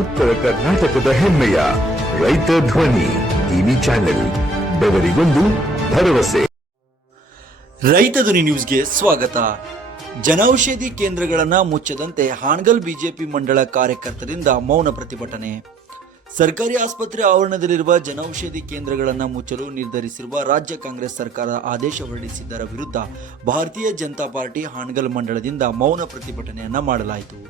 ಉತ್ತರ ಕರ್ನಾಟಕದ ಹೆಮ್ಮೆಯ ರೈತ ಧ್ವನಿ ಟಿವಿ ಚಾನೆಲ್, ಬೆವರಿಗೊಂದು ಭರವಸೆ. ರೈತ ಧ್ವನಿ ನ್ಯೂಸ್ಗೆ ಸ್ವಾಗತ. ಜನೌಷಧಿ ಕೇಂದ್ರಗಳನ್ನು ಮುಚ್ಚದಂತೆ ಹಾಣಗಲ್ ಬಿಜೆಪಿ ಮಂಡಳ ಕಾರ್ಯಕರ್ತರಿಂದ ಮೌನ ಪ್ರತಿಭಟನೆ. ಸರ್ಕಾರಿ ಆಸ್ಪತ್ರೆ ಆವರಣದಲ್ಲಿರುವ ಜನೌಷಧಿ ಕೇಂದ್ರಗಳನ್ನು ಮುಚ್ಚಲು ನಿರ್ಧರಿಸಿರುವ ರಾಜ್ಯ ಕಾಂಗ್ರೆಸ್ ಸರ್ಕಾರ ಆದೇಶ ಹೊರಡಿಸಿದ್ದರ ವಿರುದ್ಧ ಭಾರತೀಯ ಜನತಾ ಪಾರ್ಟಿ ಹಾಣಗಲ್ ಮಂಡಳದಿಂದ ಮೌನ ಪ್ರತಿಭಟನೆಯನ್ನು ಮಾಡಲಾಯಿತು.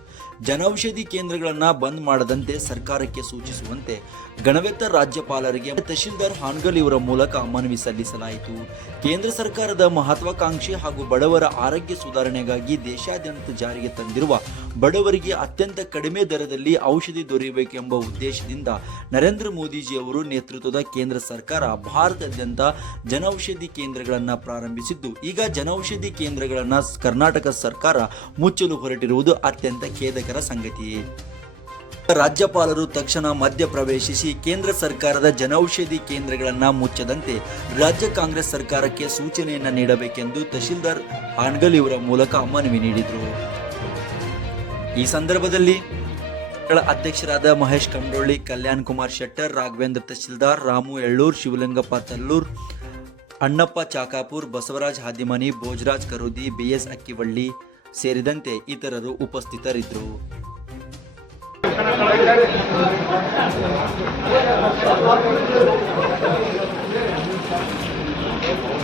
ಜನೌಷಧಿ ಕೇಂದ್ರಗಳನ್ನು ಬಂದ್ ಮಾಡದಂತೆ ಸರ್ಕಾರಕ್ಕೆ ಸೂಚಿಸುವಂತೆ ಗಣವೆತ್ತ ರಾಜ್ಯಪಾಲರಿಗೆ ತಹಶೀಲ್ದಾರ್ ಹಾನ್ಗಲ್ ಇವರ ಮೂಲಕ ಮನವಿ ಸಲ್ಲಿಸಲಾಯಿತು. ಕೇಂದ್ರ ಸರ್ಕಾರದ ಮಹತ್ವಾಕಾಂಕ್ಷಿ ಹಾಗೂ ಬಡವರ ಆರೋಗ್ಯ ಸುಧಾರಣೆಗಾಗಿ ದೇಶಾದ್ಯಂತ ಜಾರಿಗೆ ತಂದಿರುವ ಬಡವರಿಗೆ ಅತ್ಯಂತ ಕಡಿಮೆ ದರದಲ್ಲಿ ಔಷಧಿ ದೊರೆಯಬೇಕೆಂಬ ಉದ್ದೇಶದಿಂದ ನರೇಂದ್ರ ಮೋದಿಜಿ ಅವರು ನೇತೃತ್ವದ ಕೇಂದ್ರ ಸರ್ಕಾರ ಭಾರತದಾದ್ಯಂತ ಜನೌಷಧಿ ಕೇಂದ್ರಗಳನ್ನು ಪ್ರಾರಂಭಿಸಿದ್ದು. ಈಗ ಜನೌಷಧಿ ಕೇಂದ್ರಗಳನ್ನು ಕರ್ನಾಟಕ ಸರ್ಕಾರ ಮುಚ್ಚಲು ಹೊರಟಿರುವುದು ಅತ್ಯಂತ ಖೇದಕರ ಸಂಗತಿ. ರಾಜ್ಯಪಾಲರು ತಕ್ಷಣ ಮಧ್ಯ ಪ್ರವೇಶಿಸಿ ಕೇಂದ್ರ ಸರ್ಕಾರದ ಜನೌಷಧಿ ಕೇಂದ್ರಗಳನ್ನು ಮುಚ್ಚದಂತೆ ರಾಜ್ಯ ಕಾಂಗ್ರೆಸ್ ಸರ್ಕಾರಕ್ಕೆ ಸೂಚನೆಯನ್ನ ನೀಡಬೇಕೆಂದು ತಹಶೀಲ್ದಾರ್ ಹಾನ್ಗಲ್ ಇವರ ಮೂಲಕ ಮನವಿ ನೀಡಿದರು. ಈ ಸಂದರ್ಭದಲ್ಲಿ ಅಧ್ಯಕ್ಷರಾದ ಮಹೇಶ್ ಕಂಡೋಳಿ ಕಲ್ಯಾಣ್ ಕುಮಾರ್ ಶೆಟ್ಟರ್, ರಾಘವೇಂದ್ರ ತಹಶೀಲ್ದಾರ್ ರಾಮು ಎಳ್ಳೂರ್, ಶಿವಲಿಂಗಪ್ಪ ತಲ್ಲೂರ್, ಅಣ್ಣಪ್ಪ ಚಾಕಾಪುರ್, ಬಸವರಾಜ್ ಹಾದಿಮನಿ, ಭೋಜರಾಜ್ ಕರುದಿ, ಬಿಎಸ್ ಅಕ್ಕಿವಳ್ಳಿ ಸೇರಿದಂತೆ ಇತರರು ಉಪಸ್ಥಿತರಿದ್ದರು.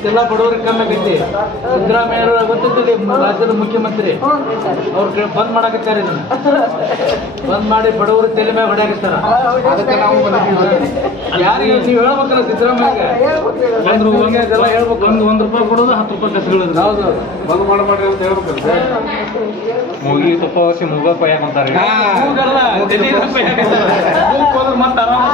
ಇಷ್ಟೆಲ್ಲ ಬಡವರಿಗೆ ಕಮ್ಮಿ ಆಗೈತಿ. ಸಿದ್ದರಾಮಯ್ಯ ಅವರು ಗೊತ್ತಿರ್ತದೆ ರಾಜ್ಯದ ಮುಖ್ಯಮಂತ್ರಿ. ಅವ್ರು ಬಂದ್ ಮಾಡಕತ್ತಾರೆ ಇದನ್ನ. ಬಂದ್ ಮಾಡಿ ಬಡವರು ತಲೆ ಮೇಲೆ ಹೊಡ್ಯಾಕತ್ತಾರ. ಯಾರಿಗೆ ನೀವು ಹೇಳ್ಬೇಕಲ್ಲ ಸಿದ್ದರಾಮಯ್ಯ ಒಂದು ಎಲ್ಲ ಹೇಳ್ಬೇಕು. ಒಂದು ಒಂದು ರೂಪಾಯಿ ಕೊಡೋದು ಹತ್ತು ರೂಪಾಯಿ ಕಸ್ಕೊಳ್ಳೋದು ಹೌದು ಬಂದ್ ಮಾಡಿ ಅಂತ ಹೇಳ್ಬೇಕಲ್ಲ ಮುಗಿ ತುಪ್ಪ ರೂಪಾಯಿ ಮೂಗ್ ಹೋದ್ರೆ ಮತ್ತೆ ಆರಾಮ